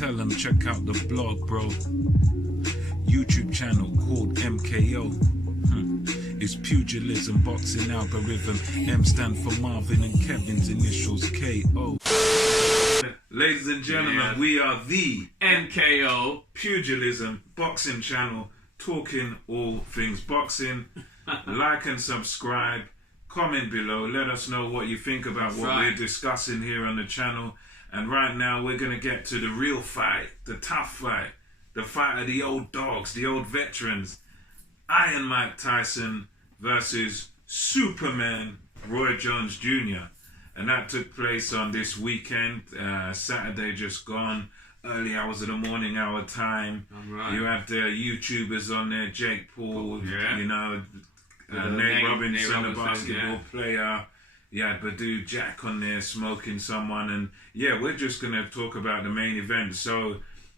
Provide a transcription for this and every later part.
tell them check out the blog, bro. YouTube channel called MKO. It's pugilism, boxing algorithm. M stand for Marvin and Kevin's initials KO. Ladies and gentlemen, we are the MKO pugilism boxing channel, talking all things boxing. Like and subscribe. Comment below. Let us know what you think about what we're discussing here on the channel. And right now we're going to get to the real fight, the tough fight, the fight of the old dogs, the old veterans. Iron Mike Tyson versus Superman Roy Jones Jr. And that took place on this weekend, Saturday just gone, early hours of the morning, our time. Right. You had YouTubers on there, Jake Paul, you know, Nate Robinson, the basketball player. You had Badu Jack on there smoking someone. And yeah, we're just going to talk about the main event. So,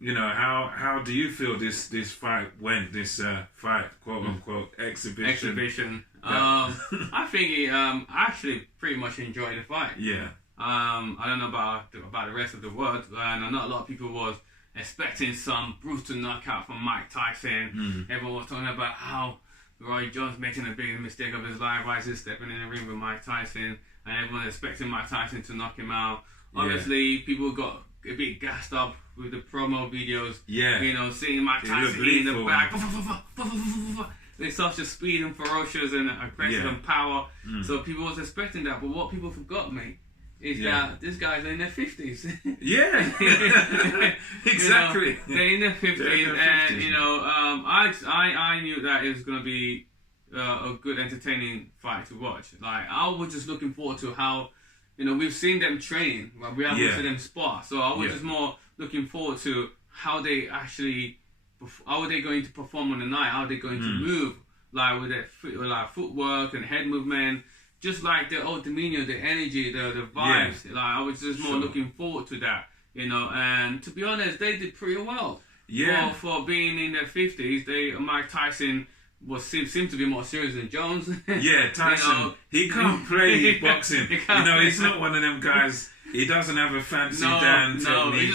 you know, how do you feel this fight went, this fight, quote unquote, exhibition? I think I actually pretty much enjoyed the fight. Yeah. I don't know about the rest of the world, and I know a lot of people was expecting some brutal knockout from Mike Tyson. Everyone was talking about how Roy Jones making the biggest mistake of his life, why is he stepping in the ring with Mike Tyson, and everyone expecting Mike Tyson to knock him out. Obviously, people got a bit gassed up with the promo videos. Yeah. You know, seeing Mike Tyson in the back. They're such a speed and ferocious and aggressive and power. So people was expecting that. But what people forgot, mate, is that this guy's in their 50s. Yeah. Exactly. You know, they're in their 50s. And, you know, I knew that it was going to be a good, entertaining fight to watch. Like, I was just looking forward to how, you know, we've seen them train, but we haven't seen them spar. So I was just more looking forward to how they actually, how are they going to perform on the night? How are they going to move, like with their footwork and head movement, just like their old demeanor, the energy, the vibes. Like I was just more looking forward to that, you know. And to be honest, they did pretty well. Yeah. For being in their 50s, Mike Tyson seemed to be more serious than Jones. Yeah, Tyson. You know, he can't play boxing. You know, he's not one of them guys. He doesn't have a fancy Dan technique.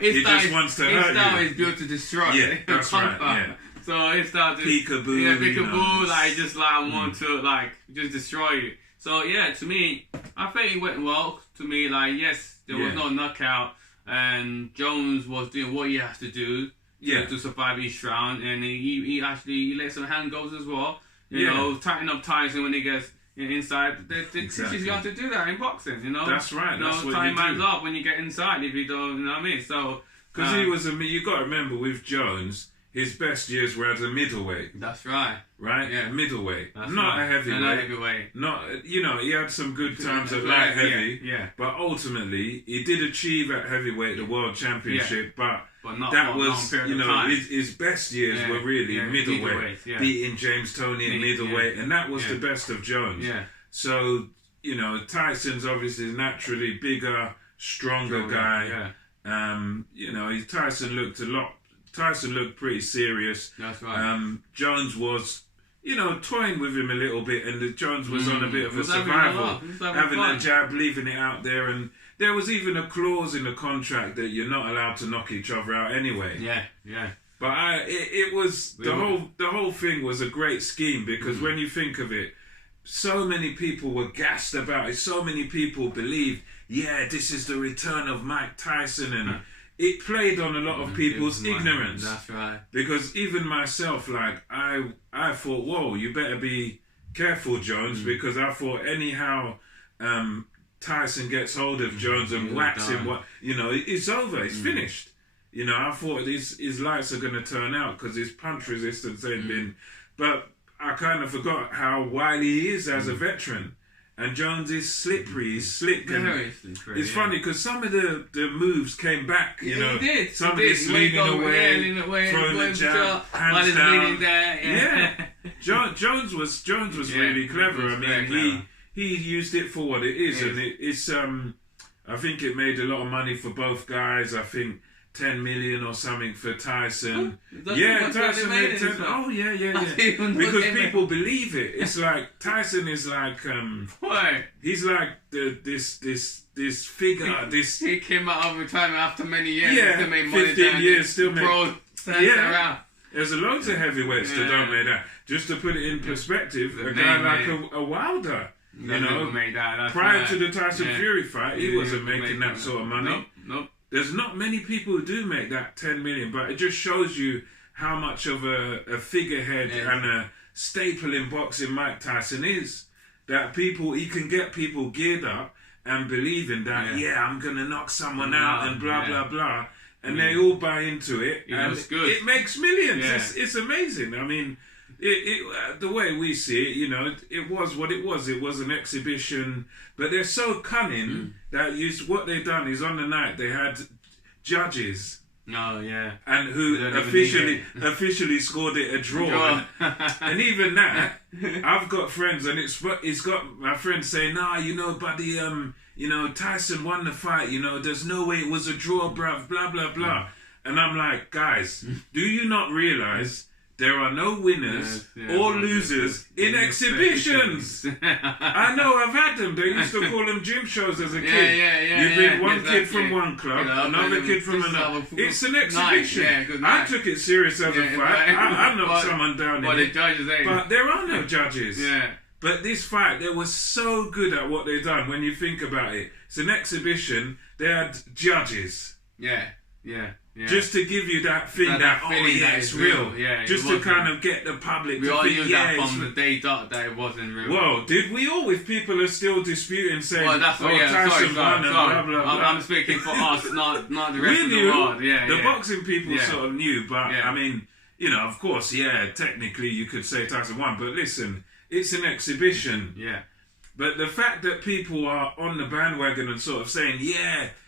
He just wants to hurt you. His style is built to destroy. Yeah, that's right. Yeah. So it started peekaboo. Yeah, peekaboo. Like just like want to like just destroy you. So yeah, to me, I think it went well. To me, like yes, there was no knockout, and Jones was doing what he has to do to survive each round, and he actually let some hand goes as well. You know, tighten up Tyson when he gets inside. It teaches you how to do that in boxing. You know, that's right. That's what time man's up when you get inside. If you don't, you know what I mean. So because he was you got to remember with Jones. His best years were as a middleweight. That's right. Right? Yeah. Middleweight. That's not a heavyweight. Not a heavyweight. Not, you know, he had some good times at light heavy. Yeah. But ultimately, he did achieve at heavyweight the world championship. But not that was, you know, his best years were really middleweight. Beating James Toney in middleweight. And that was the best of Jones. Yeah. So, you know, Tyson's obviously naturally bigger, stronger guy. Yeah. You know, Tyson looked pretty serious. That's right. Jones was, you know, toying with him a little bit, and Jones was on a bit of a survival, having a jab, leaving it out there, and there was even a clause in the contract that you're not allowed to knock each other out anyway. Yeah. But it was the whole thing was a great scheme because when you think of it, so many people were gassed about it. So many people believed, this is the return of Mike Tyson, and it played on a lot of people's ignorance. That's right. Because even myself, like, I thought, whoa, you better be careful, Jones, because I thought anyhow Tyson gets hold of Jones and whacks him, you know, it's over, it's finished. You know, I thought his lights are going to turn out because his punch resistance ain't been... But I kind of forgot how wily he is as a veteran. And Jones is slippery, he's slick. Very slippery. It's funny because some of the moves came back, you know. He did. Some of it's leaning away, throwing the jab, hands down. Jones was really clever. I mean, he used it for what it is, and it's I think it made a lot of money for both guys. I think 10 million or something for Tyson. Oh, yeah, Tyson made 10. Oh, yeah. Because people believe it. It's like Tyson is like he's like this figure. He came out of retirement after many years. Yeah, still made money 15 years, still made. Around. There's loads of heavyweights that don't make that. Just to put it in perspective, a guy like a Wilder, you know, prior to the Tyson Fury fight, he wasn't making that sort of money. Nope. There's not many people who do make that 10 million, but it just shows you how much of a figurehead and a staple in boxing Mike Tyson is. That he can get people geared up and believing that, I'm going to knock someone out and blah, blah, blah. And they all buy into it. And it makes millions. Yeah. It's amazing. I mean, the way we see it, you know, it was what it was. It was an exhibition. But they're so cunning that what they've done is on the night they had judges. Oh, yeah. And who officially scored it a draw. And even that, I've got friends, and it's got my friends saying, nah, you know, buddy, you know, Tyson won the fight, you know, there's no way it was a draw, bruv, blah, blah, blah. And I'm like, guys, do you not realise there are no winners or losers in exhibitions? I know, I've had them. They used to call them gym shows as a kid. You bring one kid from one club, another kid from another. It's an exhibition. I took it serious as a fight. I knocked someone down in it. But there are no judges. But this fight, they were so good at what they done when you think about it. It's an exhibition. They had judges. Just to give you that thing it's real. Just to kind of get the public to think, knew that from the day that it wasn't real. Well, did we all? If people are still disputing, saying, Tyson won and blah, blah, blah. I'm speaking for us, not the rest of the world. The boxing people sort of knew, but I mean, you know, of course, technically you could say Tyson won, but listen, it's an exhibition. But the fact that people are on the bandwagon and sort of saying,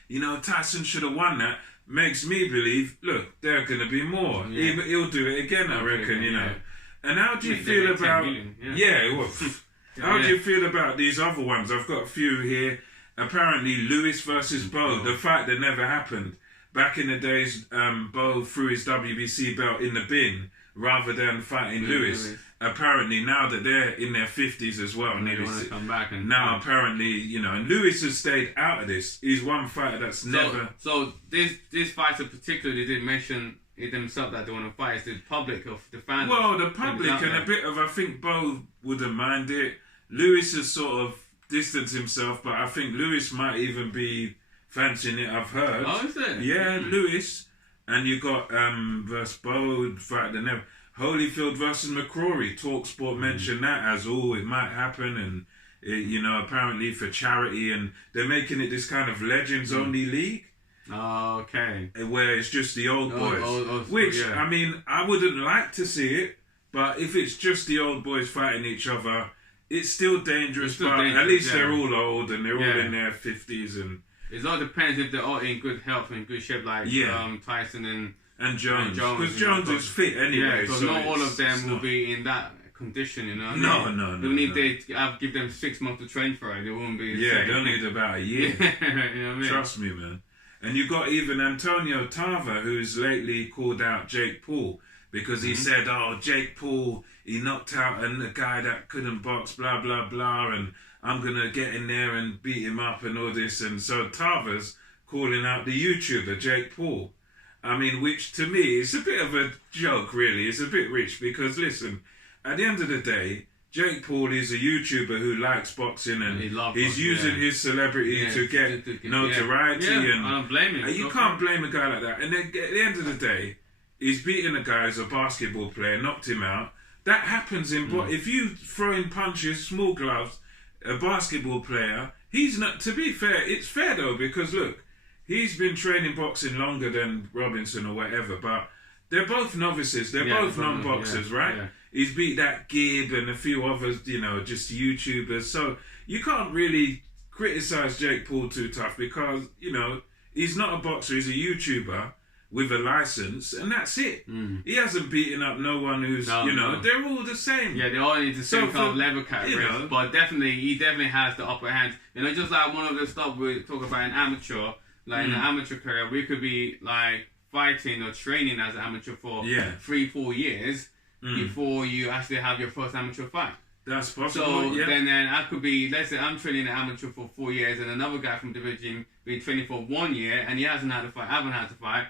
you know, Tyson should have won that, makes me believe, look, there are going to be more. He'll do it again, I reckon, you know. And how do you feel about... How do you feel about these other ones? I've got a few here. Apparently, Lewis versus Bo, the fight that never happened. Back in the days, Bo threw his WBC belt in the bin rather than fighting Lewis. Apparently, now that they're in their 50s as well, they want to come back. Apparently, you know, and Lewis has stayed out of this. He's one fighter that's never... So, this fighter particularly did mention it themselves that they want to fight. It's the public of the fans. Well, the public and a bit of... I think Bo wouldn't mind it. Lewis has sort of distanced himself, but I think Lewis might even be fancying it, I've heard. Oh, is it? Yeah, Lewis. And you got versus Bo, fight that never... Holyfield versus McCrory. TalkSport mentioned that as, it might happen, and you know, apparently for charity, and they're making it this kind of legends-only league. Oh, okay. Where it's just the old boys. Which, I mean, I wouldn't like to see it, but if it's just the old boys fighting each other, it's still dangerous, at least they're all old, and they're all in their 50s, and... It all depends if they're all in good health and good shape, like Tyson and Jones. Because Jones is fit anyway. So not all of them will be in that condition, you know. No. Even if they give them 6 months to train for it, they won't be. They'll need about a year. You know what I mean? Trust me, man. And you got even Antonio Tarver, who's lately called out Jake Paul because he said, Jake Paul, he knocked out a guy that couldn't box, blah, blah, blah, and I'm going to get in there and beat him up and all this. And so Tarver's calling out the YouTuber, Jake Paul. I mean, which to me is a bit of a joke, really. It's a bit rich because, listen, at the end of the day, Jake Paul is a YouTuber who likes boxing and he's using his celebrity to get notoriety. And I don't blame him. You can't blame a guy like that. And then at the end of the day, he's beating a guy who's a basketball player, knocked him out. That happens in if you throw in punches, small gloves, a basketball player, he's not, to be fair, it's fair though, because look, he's been training boxing longer than Robinson or whatever, but they're both novices. They're both non-boxers, right? Yeah. He's beat that Gibb and a few others, you know, just YouTubers. So you can't really criticise Jake Paul too tough because, you know, he's not a boxer. He's a YouTuber with a licence, and that's it. He hasn't beaten up no one who's, they're all the same. Yeah, they all need the same kind of level categories. But he definitely has the upper hand. You know, just like one of the stuff we talk about in amateur. Like in an amateur career, we could be like fighting or training as an amateur for 3-4 years before you actually have your first amateur fight. That's possible. So then I could be, let's say I'm training an amateur for 4 years and another guy from division been training for 1 year and he hasn't had a fight, I haven't had to fight.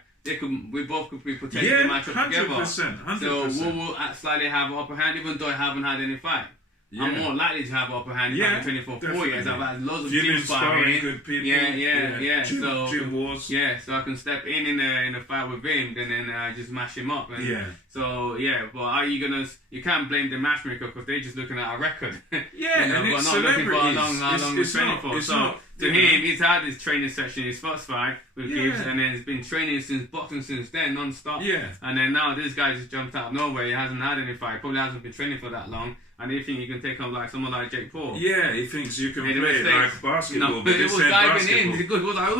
We both could be potentially match up together. 100%. So we will slightly have an upper hand even though I haven't had any fight. Yeah. I'm more likely to have an upper hand if I've been training for 4 years. I've had loads of gym sparring. Good people. Yeah. Gym wars. Yeah, so I can step in a fight with him and then just mash him up. And So, but are you going to... You can't blame the matchmaker because they're just looking at a record. Yeah, and it's not looking for how long we're training for. So, to him, he's had his training session, his first fight with Gibbs, and then he's been training boxing since then, non-stop. Yeah. And then now this guy just jumped out of nowhere. He hasn't had any fight. Probably hasn't been training for that long. And he thinks he can take on like someone like Jake Paul. Yeah, he thinks you can play it like basketball. But it was diving in. It was like,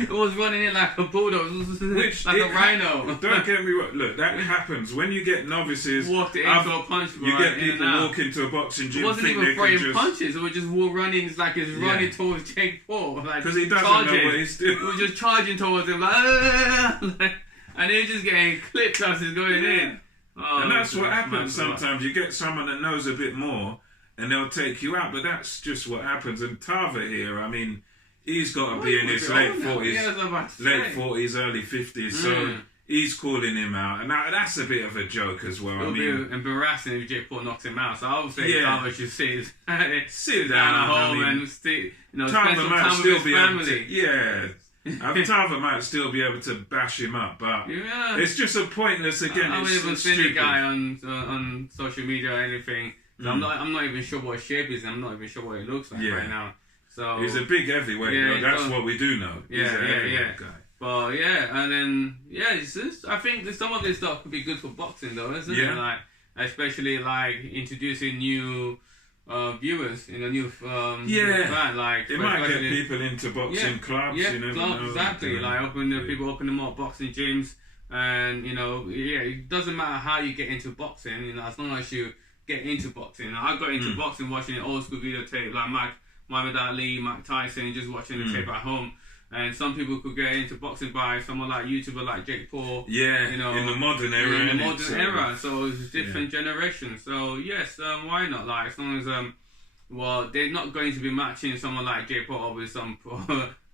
it was running in like a bulldog, like a rhino. Don't get me wrong. Look, that happens when you get novices. Walked it into a punch. You get people walk into a boxing gym. It wasn't even throwing punches. It was just running. It's like it's running towards Jake Paul, like because he doesn't know what he's doing. It was just charging towards him, like, and they're just getting clipped as he's going in. Oh, and that's what happens sometimes. You get someone that knows a bit more and they'll take you out, but that's just what happens. And Tava here, I mean, he's got to be in his late 40s, early 50s, so he's calling him out. And that's a bit of a joke as well. It'll be embarrassing if Jake Paul knocks him out. So I would say Tava should sit down at home and spend some time with his family. Tava might still be able to bash him up, but it's just a pointless again. I haven't even seen the guy on social media or anything. I'm not even sure what shape he's in. I'm not even sure what he looks like right now. So he's a big heavyweight. Though. That's what we do know. He's a heavyweight guy. But and then it's just, I think some of this stuff could be good for boxing though, isn't it? Like especially like introducing new viewers in a new fan, like it might get people into boxing clubs. You never know. Exactly. Like people open them up boxing gyms, and it doesn't matter how you get into boxing. As long as you get into boxing. I got into boxing watching an old school video tape like Muhammad Ali, Mike Tyson, and just watching the tape at home. And some people could get into boxing by someone like YouTuber like Jake Paul. In the modern era. So it's different generations. So yes, why not? Like as long as they're not going to be matching someone like Jake Paul with some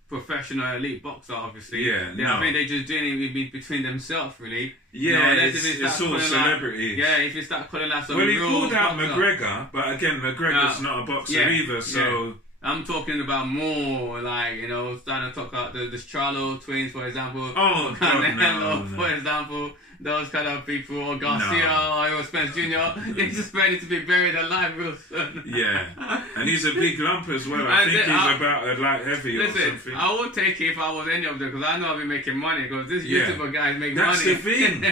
professional elite boxer, obviously. I think they're just doing it between themselves, really. It's all celebrity. If you start calling that some he called out McGregor, but again, McGregor's not a boxer either, so... I'm talking about more like, starting to talk about the Charlo twins, for example. For example. Those kind of people, or Garcia, or Spence Jr., they're just ready to be buried alive real soon. And he's a big lump as well. I think he's about a light heavy or something. I would take it if I was any of them, because I know I'll be making money, because this YouTuber guys make money. That's the thing.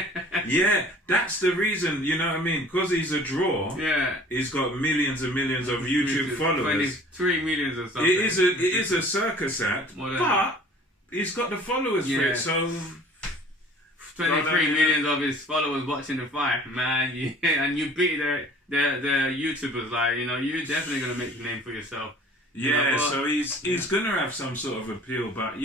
That's the reason, you know what I mean? Because he's a draw, he's got millions and millions of YouTube followers. 23 million or something. It is a circus act, but he's got the followers for it, so... 23 million of his followers watching the fight, man. And you beat the YouTubers, like, you're definitely going to make the name for yourself. So he's going to have some sort of appeal, but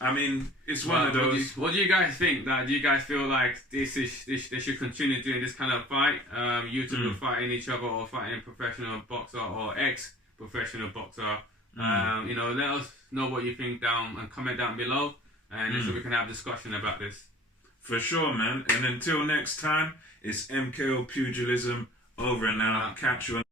I mean, it's one of those... What do you guys think? Do you guys feel like they should continue doing this kind of fight? YouTubers fighting each other, or fighting a professional boxer or ex-professional boxer? Let us know what you think down and comment down below, and so we can have a discussion about this. For sure, man. And until next time, it's MKO Pugilism over and out. Catch you on